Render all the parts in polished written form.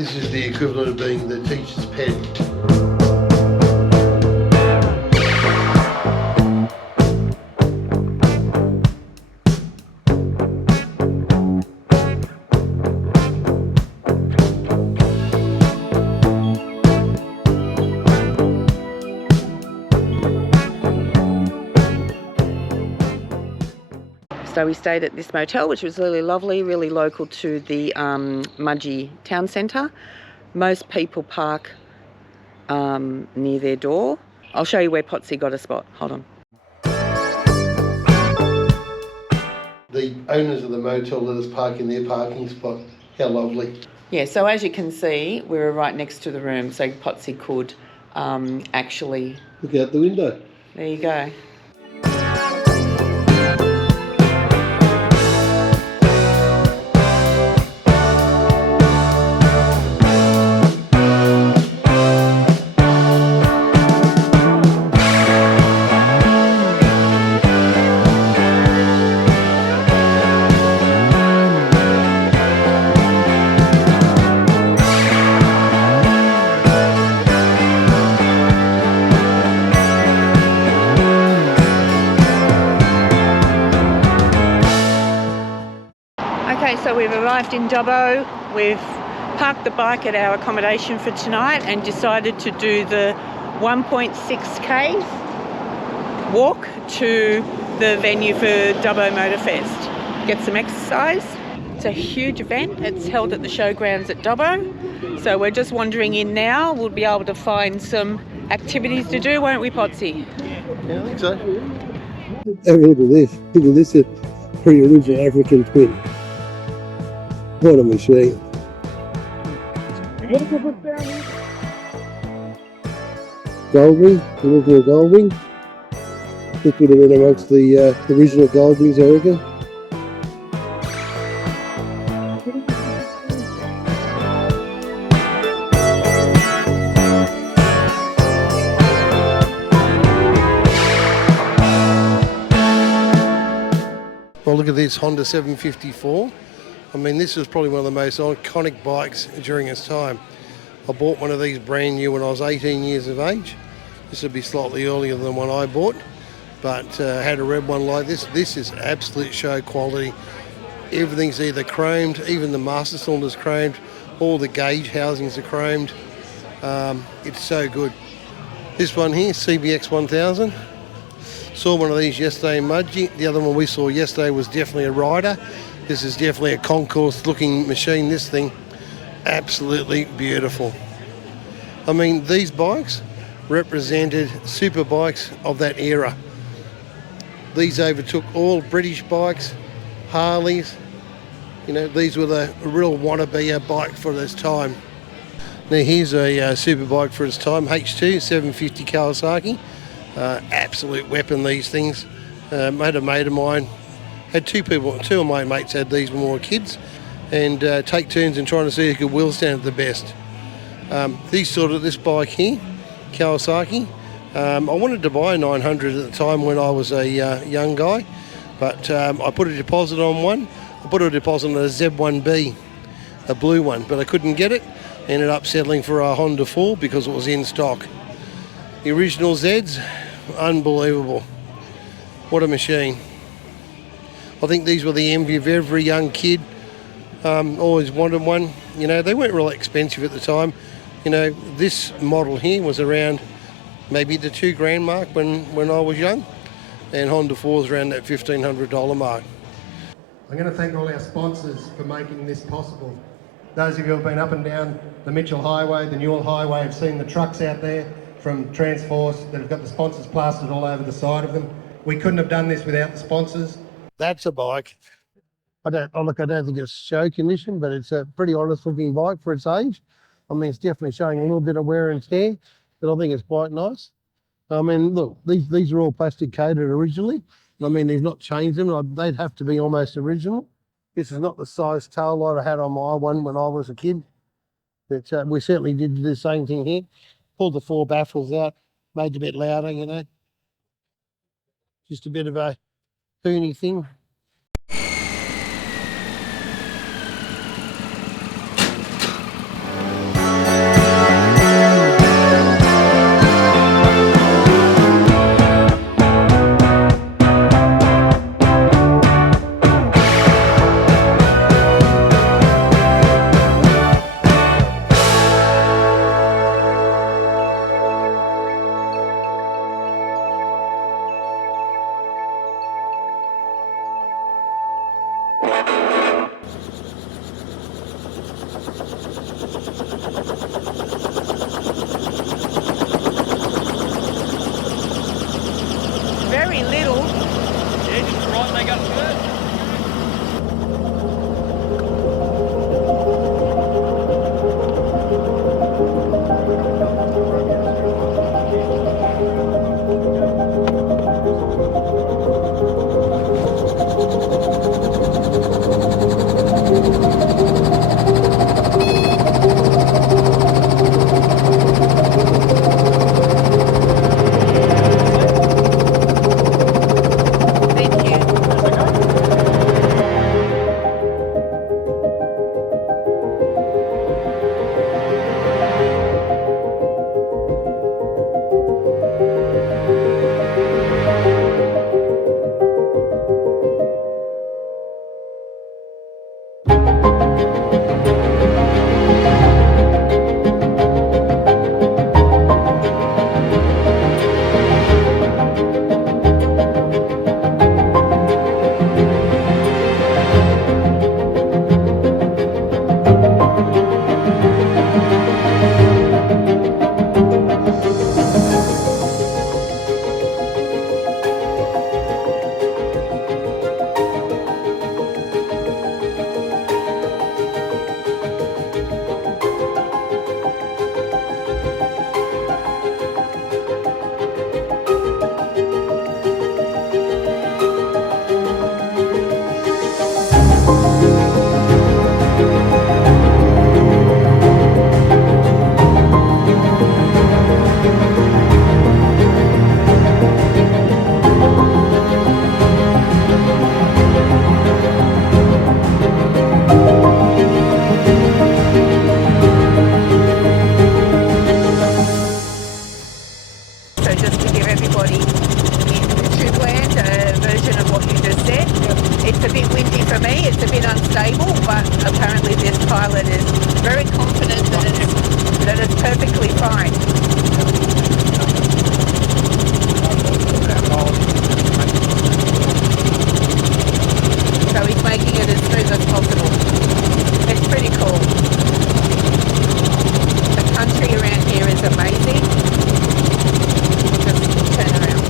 This is the equivalent of being the teacher's pet. So we stayed at this motel, which was really lovely, really local to the Mudgee town centre. Most people park near their door. I'll show you where Potsy got a spot. Hold on. The owners of the motel let us park in their parking spot. How lovely. Yeah, so as you can see, we were right next to the room, so Potsy could actually... Look out the window. There you go. Okay, so we've arrived in Dubbo. We've parked the bike at our accommodation for tonight and decided to do the 1.6k walk to the venue for Dubbo MotoFest. Get some exercise. It's a huge event. It's held at the showgrounds at Dubbo. So we're just wandering in now. We'll be able to find some activities to do, won't we, Potsy? Yeah, I think so. Have a look at this. Look at this, a pretty original African twin. What a machine. Goldwing, the original Goldwing. This would have been amongst the original Goldwings, I reckon. Well, look at this Honda 754. I mean, this was probably one of the most iconic bikes during its time. I bought one of these brand new when I was 18 years of age. This would be slightly earlier than the one I bought, but had a red one like this. This is absolute show quality. Everything's either chromed, even the master cylinder's chromed, all the gauge housings are chromed. It's so good. This one here, CBX 1000. Saw one of these yesterday in Mudgee. The other one we saw yesterday was definitely a rider. This is definitely a concourse looking machine, this thing. Absolutely beautiful. I mean, these bikes represented super bikes of that era. These overtook all British bikes, Harleys. You know, these were the real wannabe bike for this time. Now here's a super bike for its time, H2 750 Kawasaki. Absolute weapon, these things. Had a mate of mine, had two of my mates had these when we were kids, and take turns in trying to see who could wheel stand it the best. This bike here, Kawasaki. I wanted to buy a 900 at the time when I was a young guy, but I put a deposit on one. I put a deposit on a Z1B, a blue one, but I couldn't get it. Ended up settling for a Honda 4 because it was in stock. The original Zs, unbelievable. What a machine. I think these were the envy of every young kid. Always wanted one. You know, they weren't really expensive at the time. You know, this model here was around maybe the $2,000 mark when I was young, and Honda 4's around that $1,500 mark. I'm going to thank all our sponsors for making this possible. Those of you who have been up and down the Mitchell Highway, the Newell Highway, have seen the trucks out there from Transforce that have got the sponsors plastered all over the side of them. We couldn't have done this without the sponsors. That's a bike. I don't think it's show condition, but it's a pretty honest looking bike for its age. I mean, it's definitely showing a little bit of wear and tear, but I think it's quite nice. I mean, look, these are all plastic coated originally. I mean, they've not changed them. They'd have to be almost original. This is not the size tail light I had on my one when I was a kid. But we certainly did the same thing here. Pulled the 4 baffles out, made it a bit louder, you know. Just a bit of a poony thing. but apparently this pilot is very confident that it's perfectly fine. So he's making it as smooth as possible. It's pretty cool. The country around here is amazing. Just turn around.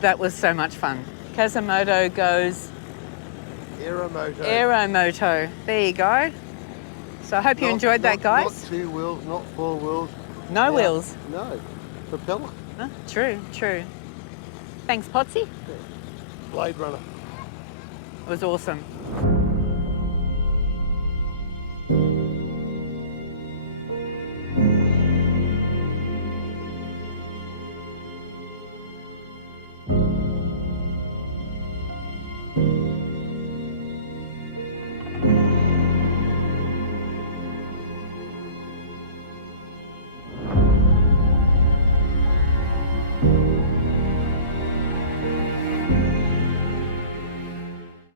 That was so much fun. Kazamoto goes Aeromoto. There you go. So I hope you enjoyed that, guys. Not 2 wheels, not 4 wheels. No wheels. No, propeller. No? True, true. Thanks, Potsy. Blade Runner. It was awesome.